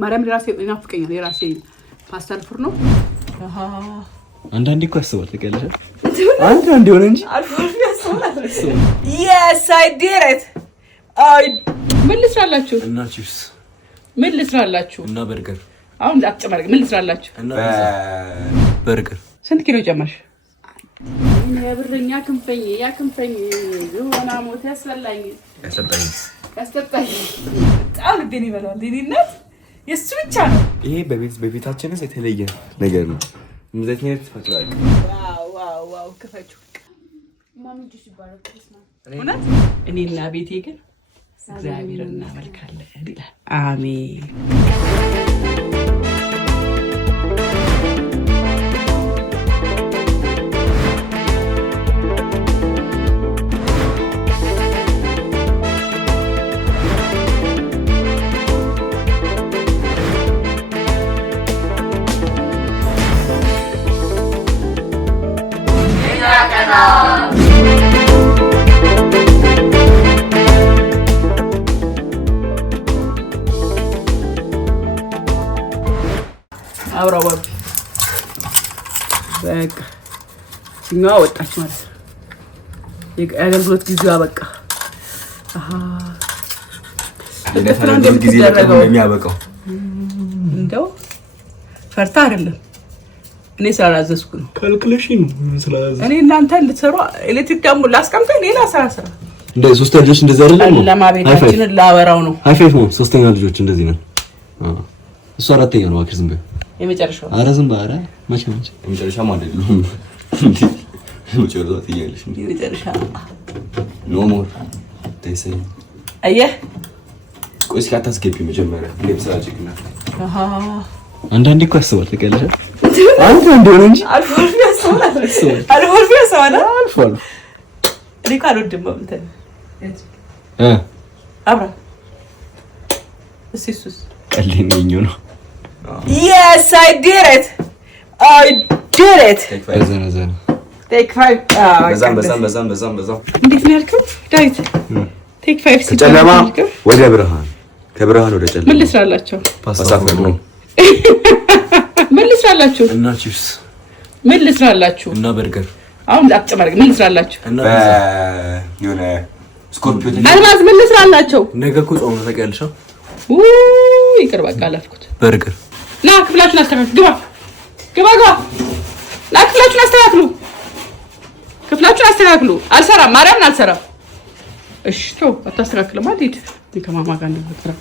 ማርያም ራሴ እናፍቀኛል የራሴ ፓስታ ፍር ነው አንዳንዴ እኮ አስባል ተቀለሽ አንድ ሆነ እንጂ yes I did it ምን ልስራላችሁ እና ቺፕስ ምን ልስራላችሁ እና በርገር አሁን አትጨማርክ ምን ልስራላችሁ እና በርገር ስንት ኪሎ ጨመርሽ እኔ ብርኛ ክንፈኝ ያ ክንፈኝ የሆነ ሞት ያስበላኝ ያስጠጣኝ በጣም ልቤን ይበላል ዲዲነት የሱ ብቻ ነው ይሄ በቤታችንስ የተለየ ነገር ነው ምንዘትነት ተፈጥሯል ዋው ከፈቹ ማምንጅሽ ይባላል ክርስማ እኔና ቤቴ ግን እግዚአብሔርን እናመልካለን ይላል አሜን አብራው በቃ ሲኛው ወጣች ማለት ነው የአገልግሎት ጊዜው አበቃ ለተራንደም ጊዜ ነው የሚያበቃው እንደው ፈርታ አይደለም እኔ ስላላዘዝኩ ነው ካልኩሌሽ ነው ስላላዘዝኩ እኔ እናንተ እንድትሰሩ ኤሌክትሪክ ደግሞ ላስቀምጠው ሌላ ስራ እንደ ሶስት ልጆች እንደዛ አይደለም ለማቤታችንን ላወራው ነው ሃይፋይፍ ነው ሶስተኛ ልጆች እንደዚህ ነው እሱ አራተኛ ነው አክር ዝም በይ የመጨረሻው አረ ዝም በይ አረ መቼ የመጨረሻ ማለት ነው የመጨረሻው ትያለሽ የመጨረሻ ኖ ሞር ተይሰኝ አየህ ቆይስ ካታስገቢ መጀመሪያ ለምሳሌ አንዳንዴ እኮ አስባል ተቀለሽ አንተ እንደሆነ እንጂ አልፎልፍ ያሰዋል አልፎ እኔ ካልወድም እንትን አብራ እሱስ ቀልኝ ነው yes I did it take 5 በዛም እንዴት ነው ያልከው ዳዊት take 5 ከጨለማ ወደ ብርሃን ከብርሃን ወደ ጨለማ ምን ልስራላችሁ ፓስታ ነው ምን ልስራላችሁ እና ቺፕስ ምን ልስራላችሁ እና በርገር አሁን አትጨማርክ ምን ልስራላችሁ እና የሆነ ስኮርፒዮ አልማዝ ምን ልስራላችሁ ነገ እኮ ጾም ነው ታውቂያለሽ ይቅር በቃ አላልኩት በርገር ና ክፍላችሁን አስተካክሉ ግባ ና ክፍላችሁን አስተካክሉ አልሰራም ማርያምን አልሰራም እሺ ተው አታስተካክልም አይደል ከማማ ጋር እንደምትቀራል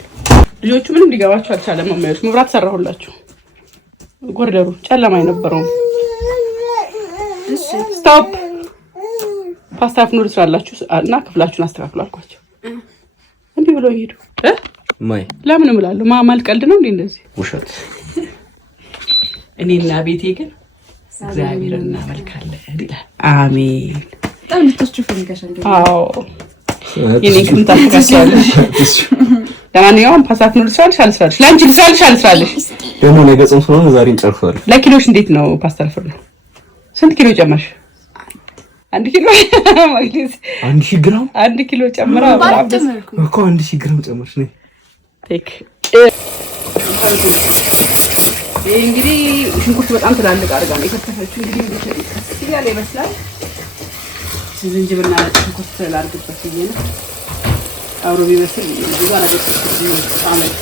ልጆቹ ምንም ሊገባቸው አልቻለም ማማዮች መብራት ሰራሁላችሁ ጎርደሩ ጨለማ አይነበረው እሺ ስቶፕ ፓስታ ፍኑር ስላላችሁ እና ክፍላችሁን አስተካክሉ አልኳቸው እንዴ ብሎ ይሄዱ ማይ ለምን እምላለሁ ማማል ቀልድ ነው እንዴ እንደዚህ ውሸት እኔና ቤቴ ግን እግዚአብሔርን እናመልካለን ይላል አሜን በጣም ልትወስዱ ፈልገሻል አዎ የኔ ግን ታስተካክላለሽ ለማንኛውም ፓስታ ፍኑር ስላልሽ ላንቺ ልስራልሽ ደግሞ ነገ ጾም ስለሆነ ዛሬ እንጨርሳለን ለኪሎሽ እንዴት ነው ፓስታ ፍኑር ነው ስንት ኪሎ ጨመርሽ 1 ኪሎ ማለት 1000 ግራም 1 ኪሎ ጨምራ እኮ 1000 ግራም ጨመርሽ ነው ቴክ እንግዲህ ሽንኩርት በጣም ትላልቅ አድርጋ ነው የከተፈችው እንግዲህ ሲያ ላይ ይመስላል ዝንጅብልና ሽንኩርት ላድርግበት ነው አብሮ ቢመስል ብዙ አላደረኩት ሳመት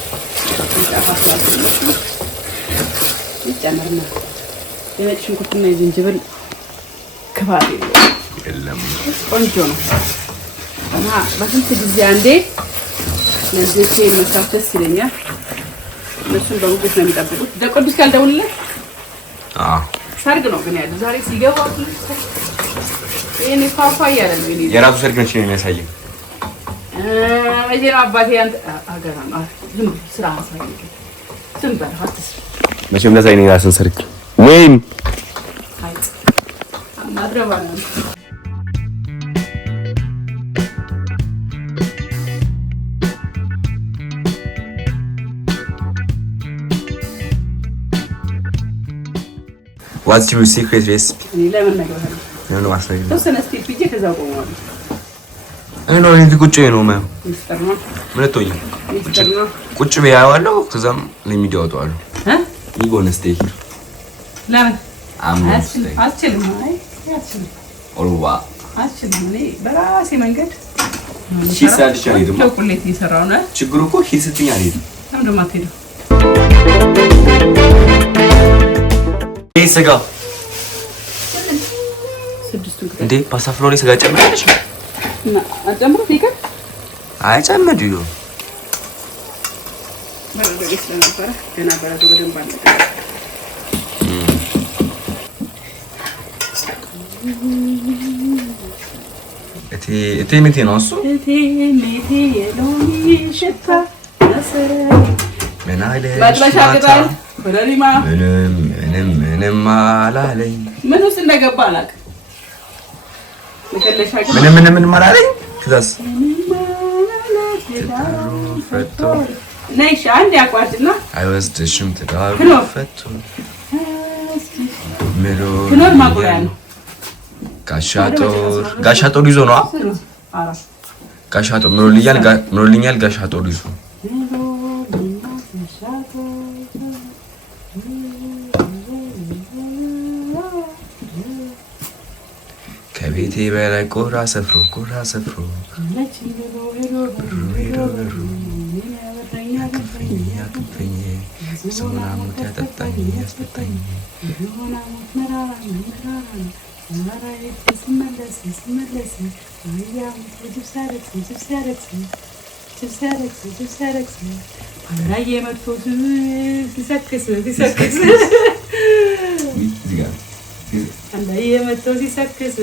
ይጣፋታል ይጨመርና የነጭ ሽንኩርትና የዝንጅብል ከባሪ የለም ቆንጆ ነው እና በስንት ጊዜ አንዴ ለዚህ መስራት ደስ ይለኛል እነሱን በጉጉት ነው የሚጠብቁት ደቆዱስ ካልደውልለት ሰርግ ነው ግን ያለው ዛሬ ሲገባ እኔ ፋፋ ያለ ነው እኔ የራሱ ሰርግ ነች ነው የሚያሳየው መቼም አባቴ አንተ አገራም ዝም ስራ አሳየኝ ዝም በል አትስ መቼም ለዛ እኔ ራስን ሰርግ ወይም ማድረባ ነው What's your secret recipe? እኔ ለምን ነገር ነው ነው ማስረጃ ተሰነስቲ ፒጂ ከዛው ቆሟል ነው እንዴ ቁጭ ነው ማለት ሚስጥር ነው ምን ተወኝ ሚስጥር ነው ቁጭ በያዋለው ከዛም ለሚዲያው አውጣዋለሁ ይጎነስቴ ለምን አትችልም አትችልም ኦልዋ አትችልም እኔ በራሴ መንገድ ሂሳብሽ አይደለም ቸኮሌት እየሰራሁ ነው ችግሩ እኮ ሂስትኛ አይደለም ለምን ደግሞ አትሄድም ስጋ ስድስቱ እንዴ ፓስታፍሎኒ ስጋ ጨምራለሽ እና አጨምሮ ይከፍ አይጨምድ ይሉ በረዶ ስለነበረ ገና በረዶ በደንብ አለቀ እቲ ምንቴ ነው እሱ እቲ ምንቴ የሎሚ ሽታ ነሰረ ምን አለ ባጥባሻ ቅጠል በረሪማ ምንም አላለኝ ምን ውስጥ እንደገባ አላውቅም ለከለሻ ምን አላለኝ ከዛስ ፈቶ ነይሽ አንድ ያቋርጥና አይወስድሽም ትዳሩ ፈቶ ክኖር ማቆያ ነው ጋሻጦር ይዞ ነው ጋሻጦር ምሮልኛል ጋሻጦር ይዞ ከቤቴ በላይ ቆራ ሰፍሮ ያክፈኝ ሰውና ሞት ያጠጣኝ ያስጠጣኝ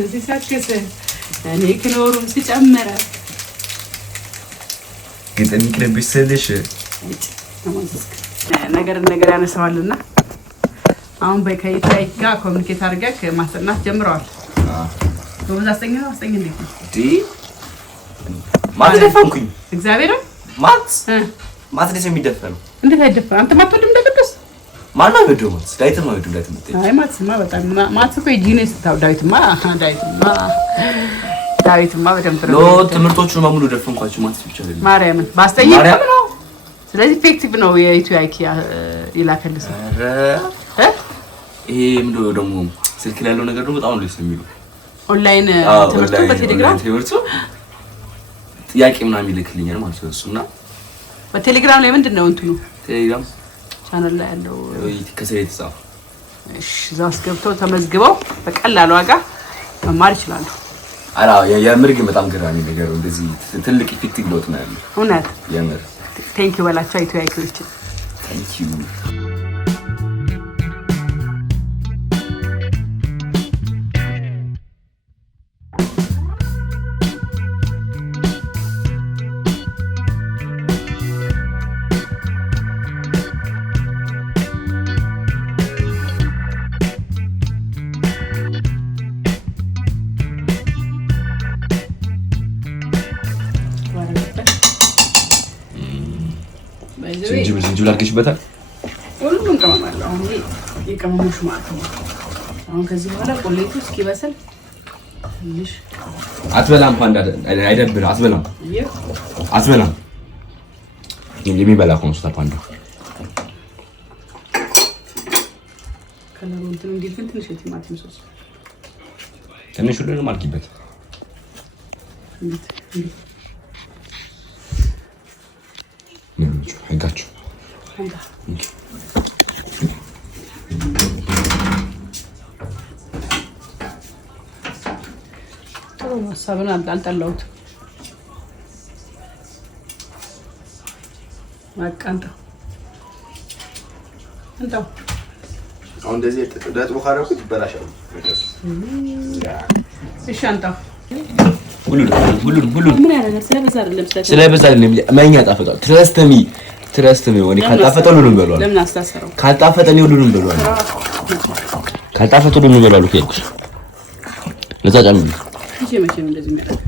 ሲሰክስ እኔ ክኖሩም ሲጨምረ ግጥም ይቅርብሽ ስልሽ ነገር ያነሳዋልና አሁን በከይታይ ጋር ኮሙኒኬት አድርገህ ማስጠናት ጀምረዋል። ጎበዝ አስጠኝ እንዴት ነው? ማትደፈንኩኝ እግዚአብሔር ማትደስ የሚደፈነው እንዴት አይደፈን? አንተ ማትወድም እንደቅዱስ ማነው ይወደውት? ዳዊት ነው ይወደው ዳዊት ነው። አይ ማትስማ በጣም ማትስ እኮ ጂኒስ ታው ዳዊትማ በደንብ ነው። ትምህርቶቹን በሙሉ ደፈንኳቸው ማትስ ብቻ አይደለም። ማርያምን ባስጠኝ ነው። ስለዚህ ኢፌክቲቭ ነው የኢትዮ አይኪ ይላከልስ ይሄ ምንድነው ደግሞ ስልክ ላይ ያለው ነገር ደግሞ በጣም ነው ደስ የሚለው ኦንላይን ትምህርቱ በቴሌግራም ትምህርቱ ጥያቄ ምናምን ይልክልኛል ማለት ነው እሱና በቴሌግራም ላይ ምንድነው እንትኑ ቴሌግራም ቻናል ላይ ያለው ከሰው የተጻፈ እሺ እዛው ገብተው ተመዝግበው በቀላሉ ዋጋ መማር ይችላሉ። አላ የምርግ በጣም ገራሚ ነገር ነው። እንደዚህ ትልቅ ኢፌክቲቭ ሎት ነው ያለው እውነት የምር ቴንክ ዩ በላቸው ኢትዮ አይኪዎች ቴንክ ዩ ዝንጅብል አድርገሽበታል? ሁሉም ቅመም አለው። አሁን የቅመሞች ማለት ነው። አሁን ከዚህ በኋላ ቆሌቱ እስኪበስል ትንሽ አትበላም። ፓንዳ አይደብር። አትበላም። የሚበላ ኮንስታ ፓንዳ ከለሩ እንትን እንዲል ግን ትንሽ የቲማቲም ሶስ ትንሽ ሁሉንም አድርጊበት። አይጋችሁ ሀሳብን አልጠላሁት። በቃ እንተው አሁን እንደዚህ ተጠጥቦ ካደረኩት ይበላሻል። እሺ አንተው ሁሉንም ምን ያደርጋል? ስለበዛ አይደለም ማኛ ጣፈጣው ትረስትሚ ወኔ ካልጣፈጠ ሁሉንም በሏል። ለምን አስተሳሰረው? ካልጣፈጠ ነው ሁሉንም በሏል። ካልጣፈጠ ሁሉንም በሏል። ከልኩሽ ለዛ ጫም መቼ ነው እንደዚህ የሚያደርግ?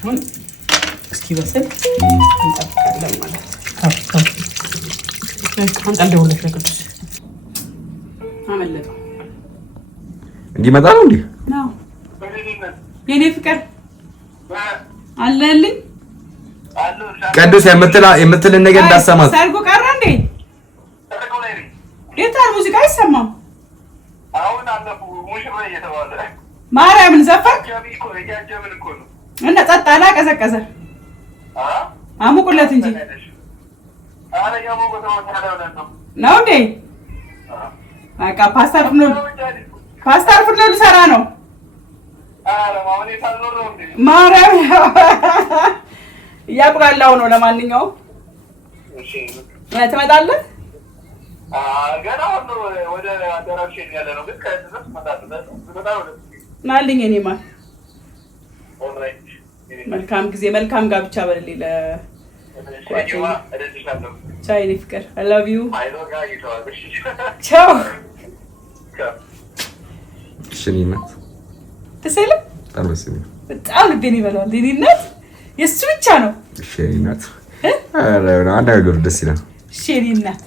አሁን እስኪ በስል እንጠብቃለን ማለት ነው። አንተ እንደሆነ ለቅዱስ አመለጠው እንዲመጣ ነው እንዴ? ነው የኔ ፍቅር አለልኝ። ቅዱስ የምትልን ነገር እንዳሰማት ሰርጉ ቀረ እንዴ? የታር ሙዚቃ አይሰማም? አሁን አለፉ ሙሽራ እየተባለ ማርያምን ዘፈን እና ጸጥ አለ ቀዘቀዘ። አሙቁለት እንጂ ነው እንዴ? በቃ ፓስታ ፍርኖ ልሰራ ነው። ማርያም እያቁላላው ነው። ለማንኛውም ትመጣለህ? ናልኝ እኔ ማር መልካም ጊዜ መልካም ጋብቻ በልልኝ። ቻው የኔ ፍቅር I love you ቻው። ሽኒናት ተሰለ በጣም ልቤን ይበላዋል። የኔነት የእሱ ብቻ ነው። ሽኒናት አረ አንድ ነገር ደስ ይላል። ሽኒናት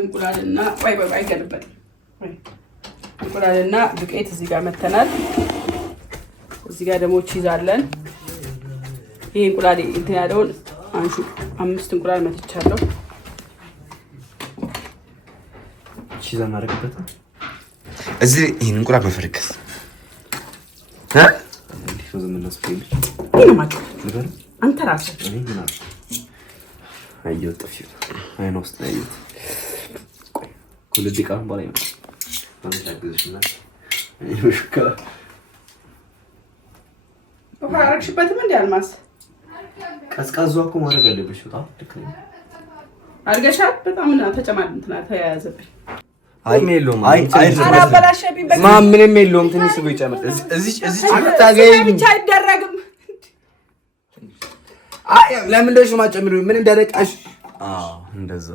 እንቁላልና ወይ አይገልበጥ እንቁላልና ዱቄት እዚህ ጋር መተናል። እዚህ ጋር ደግሞ ቺዝ አለን። ይሄ እንቁላል እንትን ያለውን አንሹ 5 እንቁላል መትቻለሁ። ቺዝ እናደርግበት እዚህ ይሄን እንቁላል መፈረከስ እንዴ ነው ዘመናስ ፊልም ይሄን ማለት ነገር አንተ ራስህ እኔ ግን አየው ጥፊው አይን ውስጥ ነው ኩልዲ ቃም ባላይ ነው አንተ አግዝሽና እኔ ወሽከራ አረግሽበትም እንዴ አልማስ ቀዝቃዟ እኮ ማድረግ አለብሽ። በጣም ልክ ነው አርገሻት በጣም እና ተጨማሪ እንትና ተያያዘብኝ። አይ የለውም አይ አላበላሽብኝ በቃ ምንም የለውም። ትንሽ ስጎ ይጨምር እዚህ ታገኝ ብቻ አይደረግም። አይ ለምን እንደሽ ማጨምሩ ምን እንደረቃሽ እንደዛ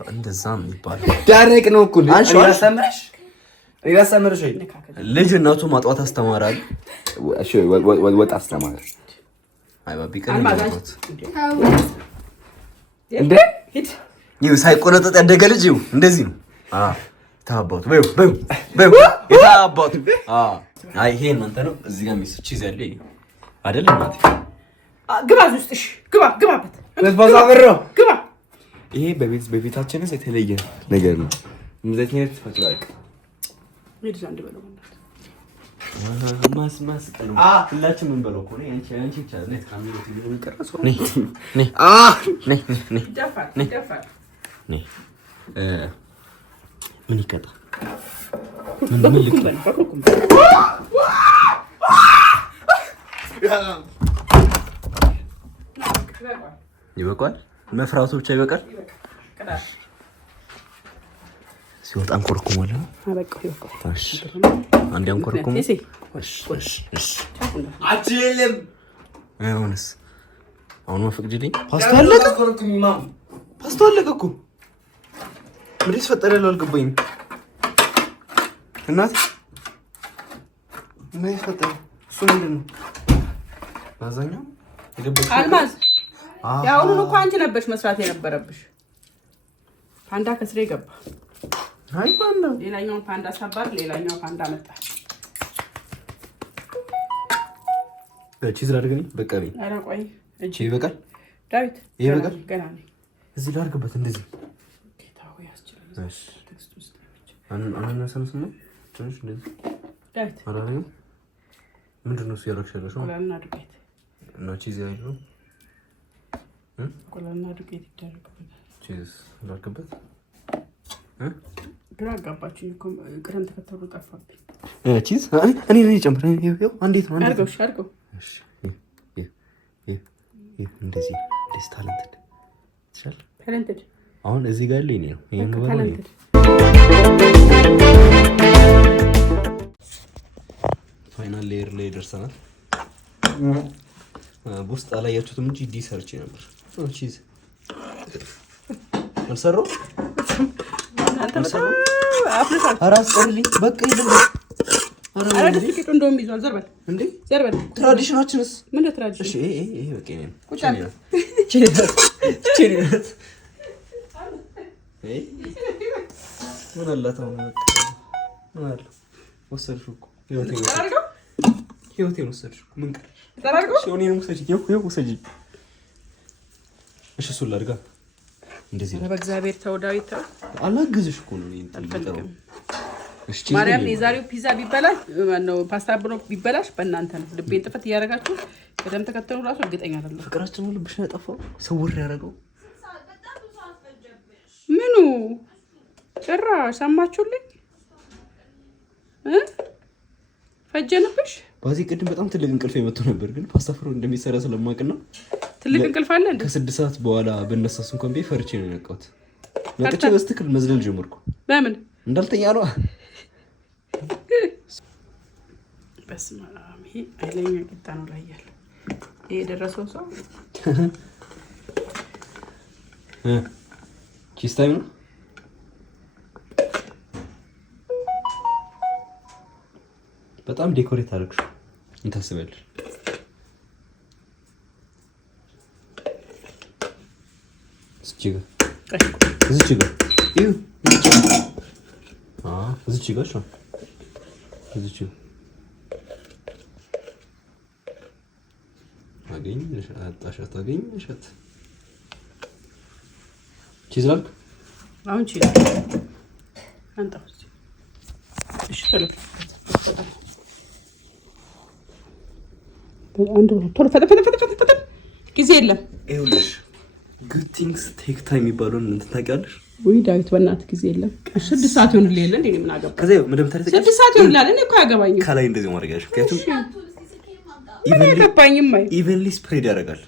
ይባል ዳረቅ ነው እኮ ያስተምርሽ ልጅ እናቱ ማጥዋት አስተማራል። እሺ ወጥ አስተማረ። አይ ባቢ ቀን ማለት እንዴ ይው ሳይቆነጠጥ ያደገ ልጅ ይው እንደዚህ ነው። ታባቱ በዩ ታባቱ አይ ይሄን አንተ ነው እዚህ ጋር ሚስ ቺዝ ያለ አይደል ማለት ግባ ውስጥ እሺ ግባበት ለባዛብሮ ግባ። ይሄ በቤታችንስ የተለየ ነገር ነው። ምንዘት ተፈጥሯል ሄድ ዘንድ በለው ማስ ቀኑ ሁላችንም ምን በለው እኮ ነው አንቺ ይቻላል ነት ካሜራ ትይዘው ይቀርጸው ነይ ደፋ ምን ይቀጣ ምን ልክ ይበቃል። መፍራቱ ብቻ ይበቃል። ሲወጣ አንኮርኩሞላ አበቃው ይበቃው። እሺ አንዴ አንኮርኩሞ እሺ አችልም አይሆንስ አሁን መፍቅጂልኝ ፓስታ አለቀ። ፓስታ አለቀ እኮ ምን ይፈጠር ያለው አልገባኝም። እናት ምን ይፈጠር እሱ ምንድን ነው ማዛኛው የገባች አልማዝ ያውኑ እኮ አንቺ ነበርሽ መስራት የነበረብሽ። ፓንዳ ከስሬ ገባ። አይ ፓንዳ ሌላኛው ፓንዳ ሰባር ሌላኛው ፓንዳ መጣ። በቺዝ ላድርገኝ በቃ ቢኝ ኧረ ቆይ እቺ ይበቃል። ዳዊት ይበቃል። ገና ነኝ እዚህ ላድርግበት እንደዚህ ጌታው ያስችላል። እሺ ቴክስት ውስጥ አናናሰምስም ነው ትንሽ እንደዚህ ዳዊት አራሪው ምንድነው እሱ ያረክሽለሽ ነው ቆላና ዱቄት እና ቺዝ ያለው ቆላና ዱቄት ይደረግበታል። ቺዝ ላድርግበት ግራ አጋባችኝ እኮ ቅደም ተከተሉ ጠፋብኝ። ቺዝ እኔ ጨምር ይሄው አንዴት ነው አድርገው አድርገው እሺ እንደዚህ ደስ ታለንትድ አሁን እዚህ ጋር ላይ ነው ይሄን ነው ታለንትድ ፋይናል ሌየር ላይ ደርሰናል። ውስጥ አላያችሁትም እንጂ ዲ ሰርች ነበር። ቺዝ አልሰራው አራስ ቀርልኝ በቃ ይደል አረ ደስኪቱ እንደውም ይዟል። ዘርበል እንዴ ዘርበል ትራዲሽናችንስ ምን ትራዲሽን? እሺ ይሄ በቃ ነው። ቁጭ ምን አላት አሁን? ምን አለ ወሰድሽው እኮ ህይወቴን ወሰድሽው። ምን ቀር ተራርገው እኔን ወሰጂ። እሺ እሱን ላድርጋ እንደዚህ ነው። በእግዚአብሔር ተው ዳዊት ተው። አላግዝሽ እኮ ነው አልፈልግም። ማርያም የዛሬው ፒዛ ቢበላሽ ማነው ፓስታ ብሎ ቢበላሽ በእናንተ ነው። ልቤን ጥፍት እያደረጋችሁ ቀደም ተከተሉ ራሱ እርግጠኛ አይደለም። ፍቅራችን ነው ልብሽ ነው ያጠፋው ሰውር ያደረገው ምኑ ጭራሽ ሰማችሁልኝ ፈጀንብሽ። በዚህ ቅድም በጣም ትልቅ እንቅልፍ የመጣው ነበር፣ ግን ፓስታ ፍሮ እንደሚሰራ ስለማውቅና ትልቅ እንቅልፍ አለ እንዴ? ከ6 ሰዓት በኋላ በእነሳስ እንኳን ፈርቼ ነው የነቃሁት። መጥቼ በስትክል መዝለል ጀመርኩ። ለምን እንዳልተኛ ነው። በስመ አብ ይሄ አይለኛ ቂጣ ነው ላይ ያለ ይሄ ደረሰው ሰው ቺስ ታይም ነው። በጣም ዴኮሬት አድርግሽ እንታስበልሽ። እዚች ጋር ይኸው እዚች ጋር ሻ እዚች አገኘሽ አጣሻት አገኘሻት። ቺዝ ላልክ አሁን ቺዝ አንተ እሺ ተለፍ አንዱ ቶሎ ፈጠፈጠፈጠፈጠ ጊዜ የለም። ይኸውልሽ good things take time የሚባለውን እንትን ታውቂያለሽ? ወይ ዳዊት በእናትህ ጊዜ የለም። 6 ሰዓት ይሆንልህ የለ እንዴ? ምን አገባ? ከዛ ምንም ታሪክ 6 ሰዓት ይሆንልሃል። እኔ እኮ አያገባኝም። ከላይ እንደዚህ ማድረግያለሽ። ምክንያቱም ምን አያገባኝም። አይ ኢቨንሊ ስፕሬድ ያደርጋል።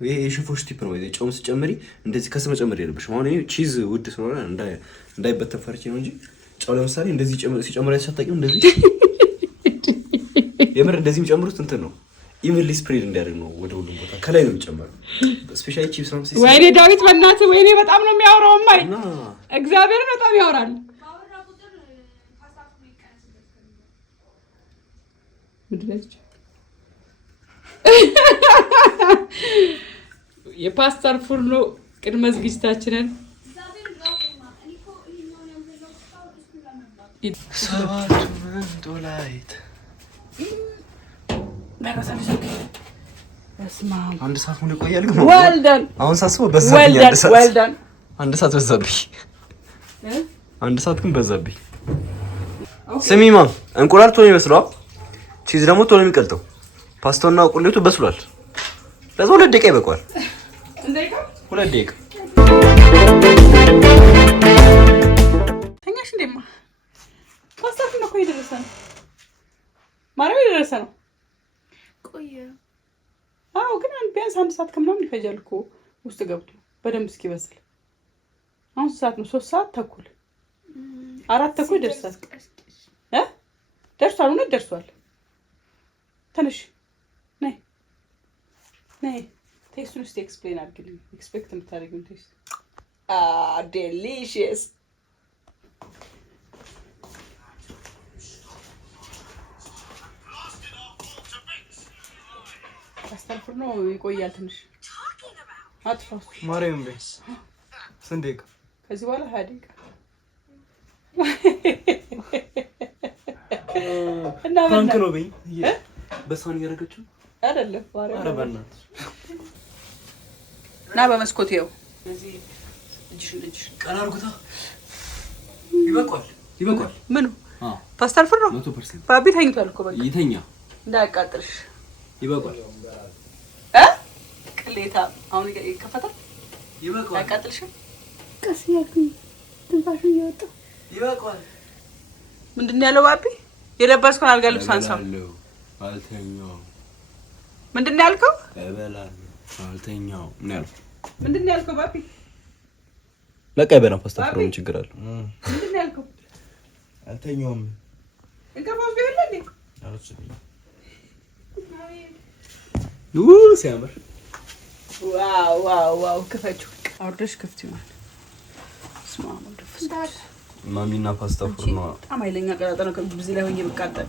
ይሄ የሽፎሽ ቲፕ ነው። ይሄ ጨውም ስጨምሪ እንደዚህ ከስመ ጨምሪ የለብሽም። አሁን ይሄ ቺዝ ውድ ስለሆነ እንዳይበተን ፈርቼ ነው እንጂ ጨው ለምሳሌ እንደዚህ ሲጨምሪ ያሳጣቂው እንደዚህ የምር እንደዚህ የሚጨምሩት እንትን ነው ኢቨንሊ ስፕሬድ እንዲያደርግ ነው። ወደ ሁሉም ቦታ ከላይ ነው የሚጨምረው። ስፔሻሊ ቺፕስ ነው ሲሰራ። ወይኔ ዳዊት በእናትህ ወይኔ በጣም ነው የሚያወራው። ማይ እግዚአብሔር በጣም ያወራል። ምድረች የፓስታ ፉርኖ ቅድመ ዝግጅታችንን ዶላይት አንድ ሰዓት ሙሉ ይቆያል። ግን ወልደን አሁን ሳስበው በዛብኝ። አንድ ሰዓት በዛብኝ። አንድ ሰዓት ግን በዛብኝ። ስሚማ እንቁላል ቶሎ ይመስላል፣ ቺዝ ደግሞ ቶሎ የሚቀልጠው፣ ፓስታውና ቁሌቱ በስሏል። ለዛ 2 ደቂቃ ይበቃዋል። 2 ደቂቃ ተኛሽ እንደማ ፓስታው ነው እኮ የደረሰ ነው። ማርያም የደረሰ ነው። ቆየ አዎ፣ ግን ቢያንስ 1 ሰዓት ከምናምን ይፈጃል እኮ ውስጥ ገብቶ በደንብ እስኪበስል። አሁን ሰዓት ነው 3 ሰዓት ተኩል 4 ተኩል ይደርሳል። ደርሷል። እውነት ደርሷል። ትንሽ ነይ ቴስቱን እስኪ ኤክስፕሌን አድርግልኝ። ኤክስፔክት የምታደርጊውን ቴስት። ዴሊሽየስ አስተርፍር ነው። ይቆያል ትንሽ አጥፋው። ማርያም በይ ስንት ደቂቃ? ከዚህ በኋላ 20 ደቂቃ እና ታንክ ነው በይ። በሳን ያረጋችሁ አይደለም ማርያም። ኧረ በእናትሽ እና በመስኮት ይኸው እዚህ እጅሽ ቀና አድርጉታ። ይበቃል። ምኑ ፓስታ ፍር ነው 100%። ባቢ ተኝቷል እኮ በቃ ይተኛ እንዳያቃጥልሽ። ይበቃል። ቅሌታ አሁን ይከፈታል። ይበቃል። አያቃጥልሽም? ቀስ ያልኩኝ ትንፋሽ እየወጣ ይበቃል። ምንድን ነው ያለው ባቢ? የለበስከውን አልጋ ልብስ አንሳው። አልተኛውም። ምንድን ነው ያልከው? እበላለሁ። አልተኛውም። ምንድን ነው ያልከው ባቢ? በቃ ይበላ ፓስታ ፍሮ ምን ችግር አለው? ምንድን ነው ያልከው? አልተኛውም። እንከፋው ቢሆን እንዴ? ሲያምር ዋው ክፈችው። አውርደሽ ክፍት ይሆናል። ማሚና ፓስታ ፍሮ ነው። በጣም ኃይለኛ ቀጣጣ ነው። ከዚህ ላይ ሆኜ ብቃጠል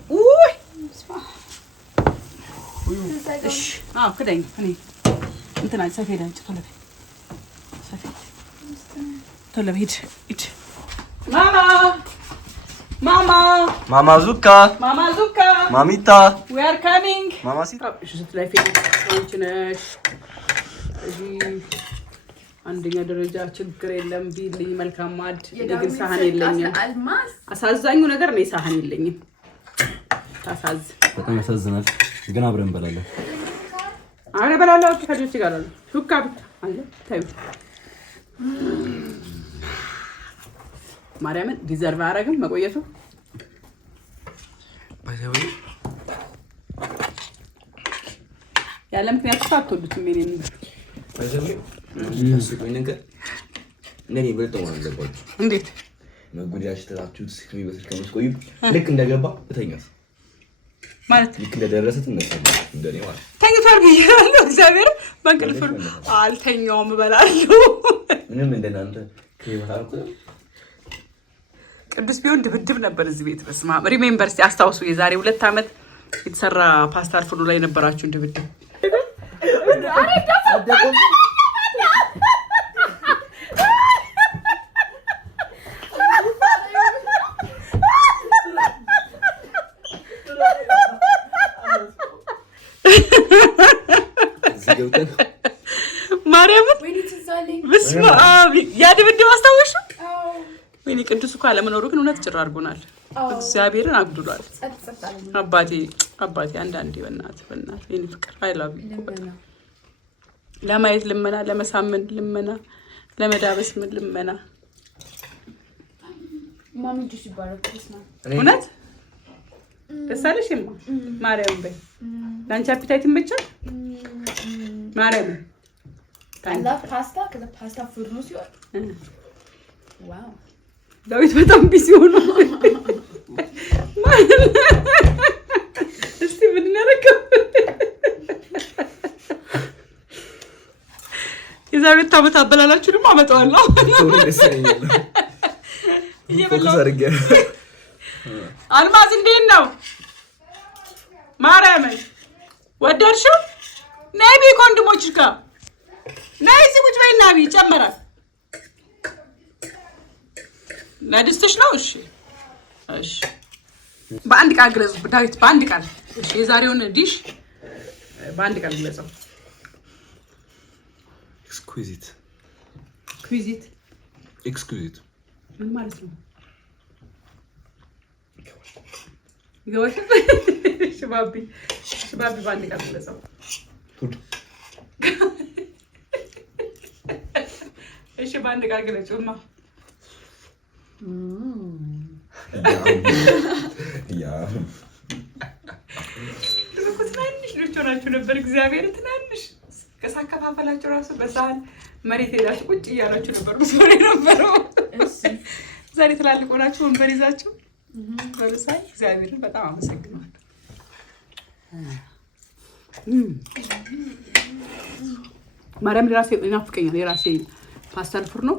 እሺ ክደኝ። እኔ እንትና ሰፌድ አንቺ ቶሎ በይ ሰፌድ ቶሎ በይ ሂድ ማማ ዙካ ማሚታ we are coming ማማ ሲታ እሺ ስትላይ ፌድ አንቺ ነሽ እዚህ አንደኛ ደረጃ ችግር የለም ቢልኝ መልካም ማድ ግን ሳህን የለኝም አሳዛኙ ነገር ነው ሳህን የለኝም ታሳዝ በጣም ያሳዝናል ግን አብረን እንበላለን አረ በላላው ከልጆች ጋር አለ ሹካ ብቻ አለ ታዩ ማርያምን ዲዘርቭ አረግም መቆየቱ ባይዘው ያለ ምክንያት አትወዱትም እኔን ባይዘው እሱቆኝ ነገር ነኝ በልተው ማለት እንዴት መጉዳሽ ተላችሁ ስክሪ በስልከምስ ቆዩ ልክ እንደገባ እተኛስ ማለት ልክ እንደደረሰት እንነሳለን እንደኔ ማለት ተኝቷል ብያለሁ እግዚአብሔር በእንቅልፍ አልተኛውም እበላለሁ ምንም እንደናንተ ከይባልኩ ቅዱስ ቢሆን ድብድብ ነበር እዚህ ቤት በስማ ሪሜምበር እስቲ አስታውሱ የዛሬ 2 አመት የተሰራ ፓስታል ፍሉ ላይ ነበራችሁ ድብድብ ማርያም በስማ ያ ድብድብ አስታውሱ ወይኔ ቅዱስ እኮ አለመኖሩ ግን እውነት ጭራ አድርጎናል እግዚአብሔርን አግዱሏል አባቴ አንዳንዴ በእናት የኔ ፍቅር አይ ላቭ ዩ ለማየት ልመና ለመሳመን ልመና ለመዳበስ ምን ልመና ማሚ ጁስ ይባላል ክርስማ እውነት ተሳለሽማ ማርያም በይ ላንቺ አፒታይት ይመቻል ማርያም I love pasta because the pasta food knows you. Wow. ዳዊት በጣም ቢዚ ሆኖ እስቲ ምን እናደርገው የዛሬ ታመታ አበላላችሁ ደግሞ አመጣዋለሁ አልማዝ እንዴት ነው ማርያም ወደድሽው ነይ ቢ ኮንዶሞችሽ ጋር ነይ እዚህ ቁጭ በይና ቢ ጨመራል ለድስትሽ ነው እሺ በአንድ ቃል ግለጹ ዳዊት በአንድ ቃል እሺ የዛሬውን ዲሽ በአንድ ቃል ግለጹ ኤክስኩዚት ምን ማለት ነው ይገባሽ ሽባቢ በአንድ ቃል ግለጹ እሺ በአንድ ቃል ግለጹማ ትናንሽ ልጆቻችሁ ነበር እግዚአብሔር ትናንሽ ከሳከፋፈላችሁ ራሱ በሳህን መሬት ሄዳችሁ ቁጭ እያላችሁ ነበር መስሎኝ ነበር ዛሬ ትላልቅ ሆናችሁ ወንበር ይዛችሁ በሳይ እግዚአብሔርን በጣም አመሰግናለሁ ማርያም ለራሴ እናፍቀኛል የራሴ ፓስታል ፍርኖ